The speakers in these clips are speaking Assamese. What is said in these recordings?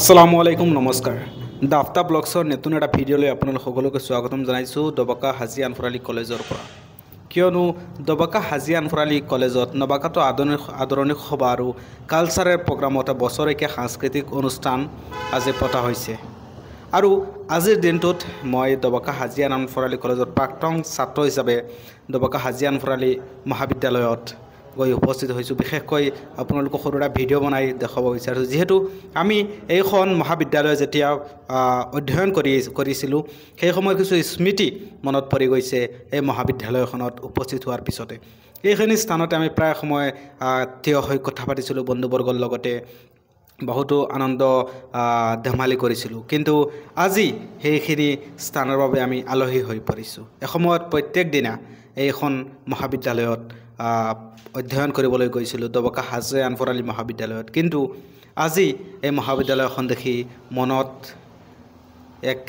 আসসালামু আলাইকুম নমস্কাৰ দাফতা ব্লগছৰ নতুন এটা ভিডিঅ'লৈ আপোনালোক সকলোকে স্বাগতম জনাইছোঁ দবকা হাজী আনফৰালী কলেজৰ পৰা কিয়নো দবকা হাজী আনফৰালী কলেজত নৱাগত আদৰণি সভা আৰু কালচাৰেল প্ৰগ্ৰামত বছৰেকীয়া সাংস্কৃতিক অনুষ্ঠান আজি পতা হৈছে আৰু আজিৰ দিনটোত মই দবকা হাজী আনফৰালী কলেজৰ প্ৰাক্তন ছাত্ৰ হিচাপে দবকা হাজী আনফৰালী মহাবিদ্যালয়ত গৈ উপস্থিত হৈছোঁ বিশেষকৈ আপোনালোকক সৰু এটা ভিডিঅ' বনাই দেখাব বিচাৰিছোঁ যিহেতু আমি এইখন মহাবিদ্যালয় যেতিয়া অধ্যয়ন কৰিছিলোঁ সেই সময়ত কিছু স্মৃতি মনত পৰি গৈছে এই মহাবিদ্যালয়খনত উপস্থিত হোৱাৰ পিছতে এইখিনি স্থানতে আমি প্ৰায় সময় থিয় হৈ কথা পাতিছিলোঁ বন্ধুবৰ্গৰ লগতে বহুতো আনন্দ ধেমালি কৰিছিলোঁ কিন্তু আজি সেইখিনি স্থানৰ বাবে আমি আলহী হৈ পৰিছোঁ এসময়ত প্ৰত্যেক দিনা এইখন মহাবিদ্যালয়ত অধ্যয়ন কৰিবলৈ গৈছিলোঁ দবকা হাজী আনফৰালী মহাবিদ্যালয়ত কিন্তু আজি এই মহাবিদ্যালয়খন দেখি মনত এক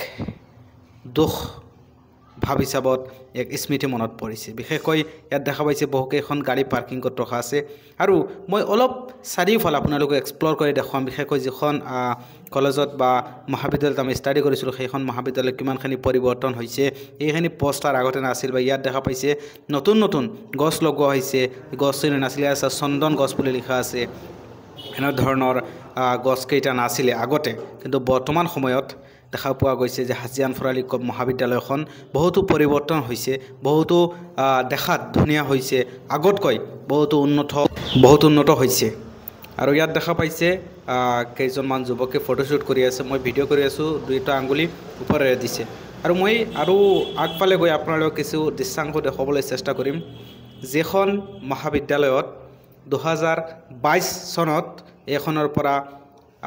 দুখ ভাৱ হিচাপত এক স্মৃতি মনত পৰিছে বিশেষকৈ ইয়াত দেখা পাইছে বহুকেইখন গাড়ী পাৰ্কিঙত ৰখা আছে আৰু মই অলপ চাৰিওফালে আপোনালোকক এক্সপ্ল'ৰ কৰি দেখুৱাম বিশেষকৈ যিখন কলেজত বা মহাবিদ্যালয়ত আমি ষ্টাডি কৰিছিলোঁ সেইখন মহাবিদ্যালয়ত কিমানখিনি পৰিৱৰ্তন হৈছে এইখিনি পোষ্টাৰ আগতে নাছিল বা ইয়াত দেখা পাইছে নতুন নতুন গছ লগোৱা হৈছে গছ নাছিলে আছে চন্দন গছ বুলি লিখা আছে এনেধৰণৰ গছকেইটা নাছিলে আগতে কিন্তু বৰ্তমান সময়ত দেখা পোৱা গৈছে যে হাজী আনফৰালী মহাবিদ্যালয়খন বহুতো পৰিৱৰ্তন হৈছে বহুতো দেখাত ধুনীয়া হৈছে আগতকৈ বহুত উন্নত হৈছে আৰু ইয়াত দেখা পাইছে কেইজনমান যুৱকে ফটোশ্বুট কৰি আছে মই ভিডিঅ' কৰি আছোঁ দুইটা আঙুলি ওপৰেৰে দিছে আৰু মই আৰু আগফালে গৈ আপোনালোকক কিছু দৃশ্যাংশ দেখুৱাবলৈ চেষ্টা কৰিম যিখন মহাবিদ্যালয়ত 2022 চনত এইখনৰ পৰা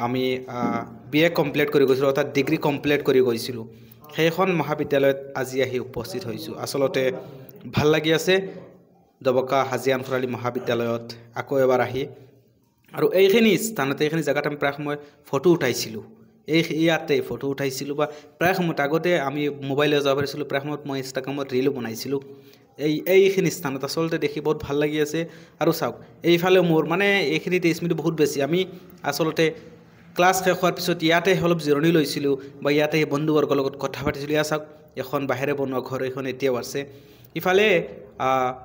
আমি BA কমপ্লিট কৰি গৈছিলোঁ অৰ্থাৎ ডিগ্ৰী কমপ্লিট কৰি গৈছিলোঁ সেইখন মহাবিদ্যালয়ত আজি আহি উপস্থিত হৈছোঁ আচলতে ভাল লাগি আছে দবকা হাজী আনফৰালী মহাবিদ্যালয়ত আকৌ এবাৰ আহি আৰু এইখিনি স্থানতে এইখিনি জেগাত আমি প্ৰায় সময় ফটো উঠাইছিলোঁ ইয়াতে ফটো উঠাইছিলোঁ বা প্ৰায় সময়ত আগতে আমি মোবাইলে যাব পাৰিছিলোঁ প্ৰায় সময়ত মই ইনষ্টাগ্ৰামত ৰিলো বনাইছিলোঁ এইখিনি স্থানত আচলতে দেখি বহুত ভাল লাগি আছে আৰু চাওক এইফালে মোৰ মানে এইখিনিতে স্মৃতি বহুত বেছি আমি আচলতে ক্লাছ শেষ হোৱাৰ পিছত ইয়াতে অলপ জিৰণি লৈছিলোঁ বা ইয়াতে বন্ধুবৰ্গৰ লগত কথা পাতিছিলোঁ ইয়াত চাওক এখন বাহিৰে বনোৱা ঘৰ এখন এতিয়াও আছে ইফালে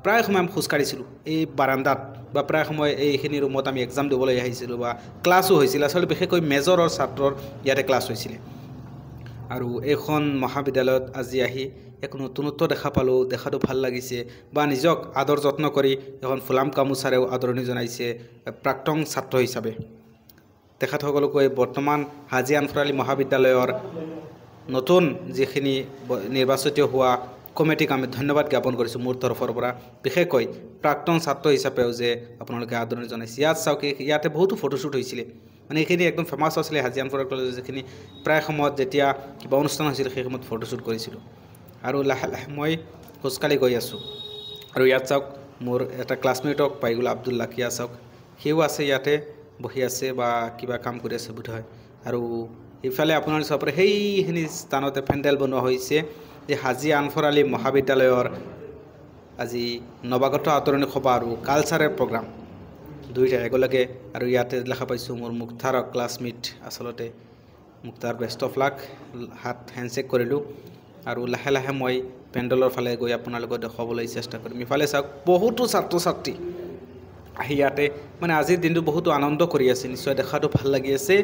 প্ৰায় সময় আমি খোজকাঢ়িছিলোঁ এই বাৰান্দাত বা প্ৰায় সময় এইখিনি ৰুমত আমি এক্সাম দিবলৈ আহিছিলোঁ বা ক্লাছো হৈছিল আচলতে বিশেষকৈ মেজৰৰ ছাত্ৰৰ ইয়াতে ক্লাছ হৈছিলে আৰু এইখন মহাবিদ্যালয়ত আজি আহি এক নতুনত্ব দেখা পালোঁ দেখাটো ভাল লাগিছে বা নিজক আদৰ যত্ন কৰি এখন ফুলাম গামোচাৰেও আদৰণি জনাইছে প্ৰাক্তন ছাত্ৰ হিচাপে তেখেতসকলকৈ বৰ্তমান হাজী আনফৰালী মহাবিদ্যালয়ৰ নতুন যিখিনি নিৰ্বাচিত হোৱা কমিটিক আমি ধন্যবাদ জ্ঞাপন কৰিছোঁ মোৰ তৰফৰ পৰা বিশেষকৈ প্ৰাক্তন ছাত্ৰ হিচাপেও যে আপোনালোকে আদৰণি জনাইছে ইয়াত চাওক ইয়াতে বহুতো ফটোশ্বুট হৈছিলে মানে এইখিনি একদম ফেমাছ আছিলে হাজী আনফৰালী কলেজৰ যিখিনি প্ৰায় সময়ত যেতিয়া কিবা অনুষ্ঠান হৈছিল সেই সময়ত ফটোশ্বুট কৰিছিলোঁ আৰু লাহে লাহে মই খোজকাঢ়ি গৈ আছোঁ আৰু ইয়াত চাওক মোৰ এটা ক্লাছমেটক পাই গ'ল আব্দুল্লা কিয়া চাওক সিও আছে ইয়াতে বহি আছে বা কিবা কাম কৰি আছে বোধ হয় আৰু ইফালে আপোনাৰ চাব পাৰে সেইখিনি স্থানতে পেণ্ডেল বনোৱা হৈছে যে হাজী আনফৰালী মহাবিদ্যালয়ৰ আজি নৱাগত আদৰণি সভা আৰু কালচাৰেল প্ৰগ্ৰাম দুইটা একেলগে আৰু ইয়াতে দেখা পাইছোঁ মোৰ মুক্তাৰৰ ক্লাছমেট আচলতে মুক্তাৰ বেষ্ট অফ লাক হাত হেণ্ডশ্বেক কৰিলোঁ আৰু লাহে লাহে মই পেণ্ডেলৰ ফালে গৈ আপোনালোকক দেখুৱাবলৈ চেষ্টা কৰিম ইফালে চাওক বহুতো ছাত্ৰ ছাত্ৰী আহি ইয়াতে মানে আজিৰ দিনটো বহুতো আনন্দ কৰি আছে নিশ্চয় দেখাটো ভাল লাগি আছে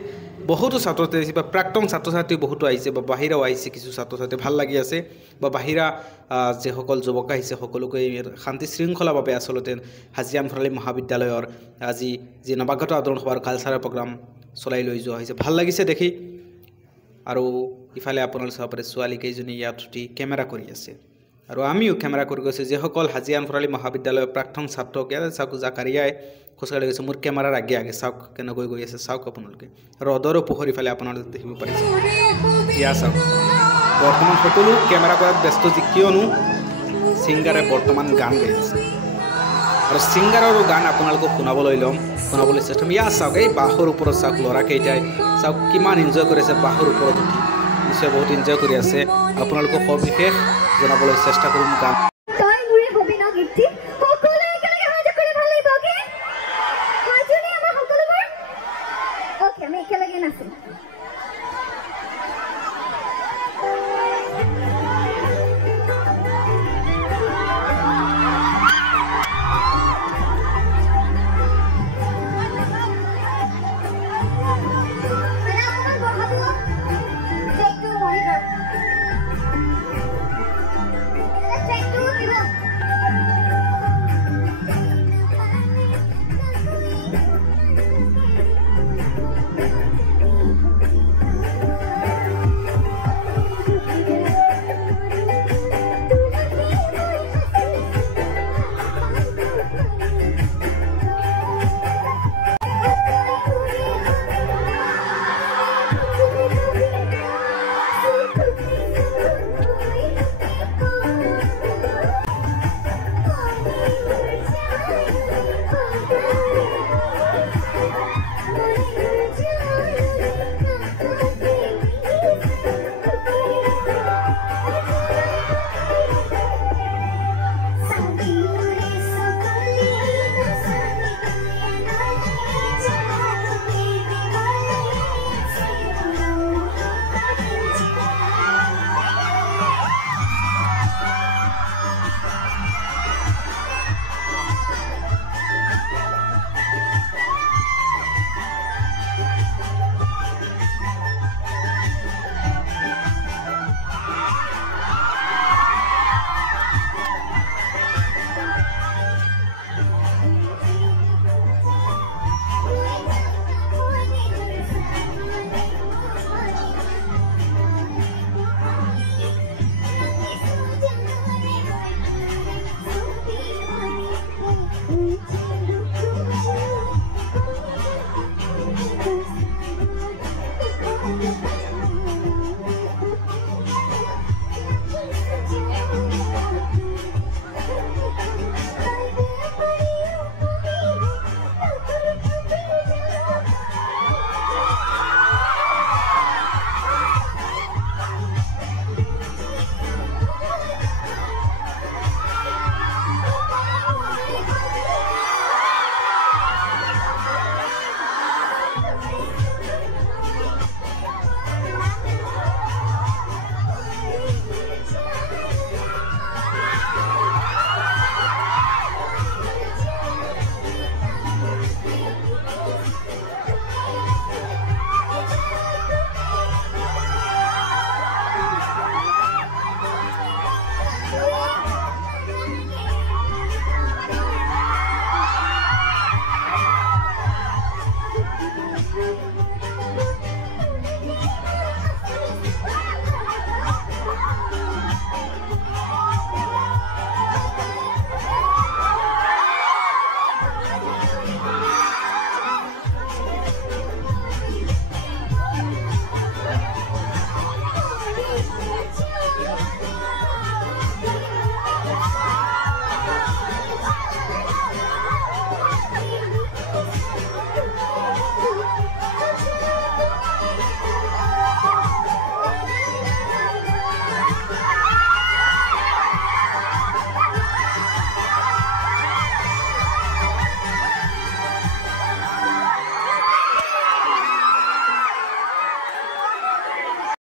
বহুতো ছাত্ৰ ছাত্ৰী বা প্ৰাক্তন ছাত্ৰ ছাত্ৰী বহুতো আহিছে বা বাহিৰাও আহিছে কিছু ছাত্ৰ ছাত্ৰী ভাল লাগি আছে বা বাহিৰা যিসকল যুৱক আহিছে সকলোকে শান্তি শৃংখলাৰ বাবে আচলতে হাজী আনফৰালী মহাবিদ্যালয়ৰ আজি যি নৱাগত আদৰণি সভাৰ কালচাৰেল প্ৰগ্ৰাম চলাই লৈ যোৱা হৈছে ভাল লাগিছে দেখি আৰু ইফালে আপোনালোকে চাব পাৰে ছোৱালীকেইজনী ইয়াত উঠি কেমেৰা কৰি আছে আৰু আমিও কেমেৰা কৰি গৈছোঁ যিসকল হাজী আনফৰালী মহাবিদ্যালয়ৰ প্ৰাক্তন ছাত্ৰক ইয়াতে চাওক জাকাৰিয়াই খোজকাঢ়ি গৈছে মোৰ কেমেৰাৰ আগে আগে চাওক কেনেকৈ গৈ আছে চাওক আপোনালোকে ৰ'দৰো পোহৰ ইফালে আপোনালোকে দেখিব পাৰিছে ইয়াত চাওক বৰ্তমান সকলো কেমেৰা কৰাত ব্যস্ত কিয়নো ছিংগাৰে বৰ্তমান গান গাই আছে আৰু ছিংগাৰৰো গান আপোনালোকক শুনাবলৈ চেষ্টা কৰিম ইয়াত চাওক এই বাঁহৰ ওপৰত চাওক ল'ৰাকেইটাই চাওক কিমান এনজয় কৰি আছে বাঁহৰ ওপৰত উঠি নিশ্চয় বহুত এনজয় কৰি আছে আপোনালোকক সবিশেষ জনাবলৈ চেষ্টা কৰিম গান